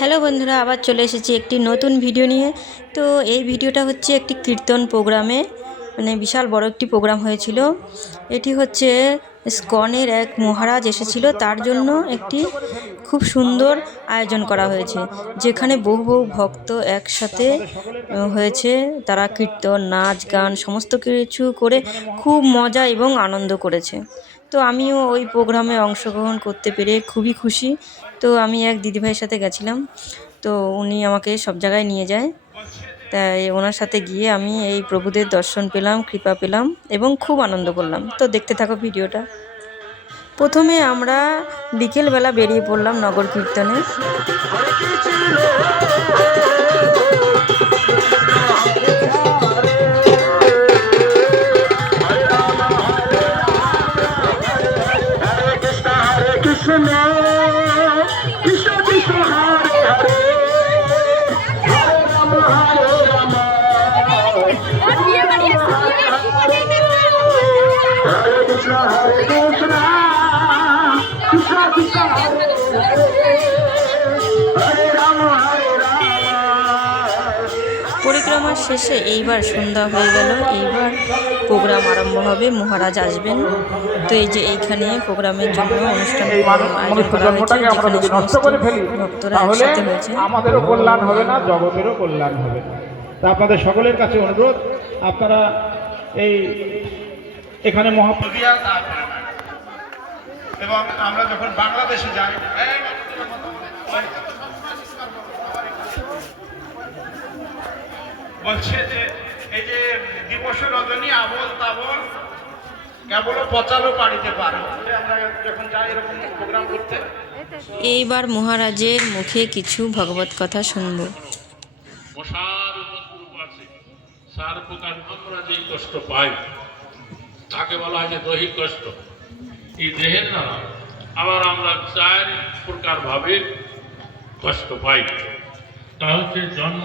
Hello বন্ধুরা, আবার চলে এসেছি একটি নতুন ভিডিও নিয়ে। তো এই ভিডিওটা হচ্ছে একটি কীর্তন প্রোগ্রামে মানে বিশাল বড় একটি প্রোগ্রাম হয়েছিল। এটি হচ্ছে স্কনের এক মহারাজ এসেছিল, তার জন্য একটি খুব সুন্দর আয়োজন করা হয়েছে, যেখানে বহু বহু ভক্ত একসাথে হয়েছে। তারা কীর্তন, নাচ, গান, সমস্ত কিছু করে খুব মজা এবং আনন্দ করেছে। তো আমিও ওই প্রোগ্রামে অংশগ্রহণ করতে পেরে খুবই খুশি। তো আমি এক দিদিভাইয়ের সাথে গেছিলাম। তো উনি আমাকে সব জায়গায় নিয়ে যায়। তাই ওনার সাথে গিয়ে আমি এই প্রভুদের দর্শন পেলাম, কৃপা পেলাম এবং খুব আনন্দ করলাম। তো দেখতে থাকো ভিডিওটা। প্রথমে আমরা বিকেলবেলা বেরিয়ে পড়লাম নগর কীর্তনে। পরিক্রমার শেষে এইবার সন্ধ্যা হয়ে গেল। এইবার প্রোগ্রাম আরম্ভ হবে। মহারাজ আসবেন। তো এই যে এইখানে প্রোগ্রামের জন্য অনুষ্ঠান আয়োজন করা হয়েছে যেখানে সমস্ত ভক্তরা একসাথে হয়েছে। আমাদেরও কল্যাণ হবে না জগতেরও কল্যাণ হবে না। তা আপনাদের সকলের কাছে অনুরোধ আপনারা এই এখানে তারপরে এবং আমরা যখন বাংলাদেশে যাই বলছে যে এই যে দিবস রজনী আবল তাবল কেবল পচালো পাড়িতে পারো। আমরা যখন যাই এরকম প্রোগ্রাম করতে এইবার মহারাজের মুখে কিছু ভগবত কথা শুনব। আছে। সার প্রকার আমরা যে কষ্ট পাই তাকে বলা হয় যে দৈহিক কষ্ট। এই দেহের নানা আবার আমরা চার প্রকার ভাবে কষ্ট পাই। তা হচ্ছে জন্ম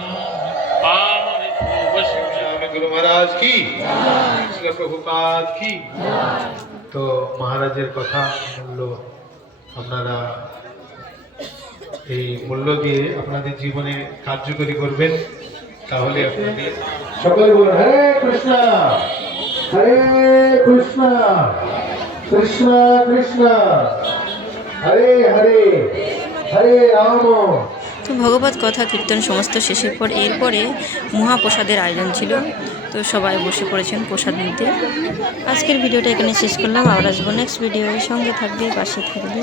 তো মহারাজের কথা মূল্য আপনারা এই মূল্য দিয়ে আপনাদের জীবনে কার্যকরী করবেন, তাহলে আপনাদের সকলে বলুন হরে কৃষ্ণ! হরে কৃষ্ণ কৃষ্ণ কৃষ্ণ। হরে হরে হরে রাম। তো ভগবত কথা, কীর্তন সমস্ত শেষের পর এরপরে মহাপ্রসাদের আয়োজন ছিল। তো সবাই বসে পড়েছেন প্রসাদ নিতে। আজকের ভিডিওটা এখানে শেষ করলাম। আবার আসব নেক্সট ভিডিও সঙ্গে থাকবে, পাশে থাকবে।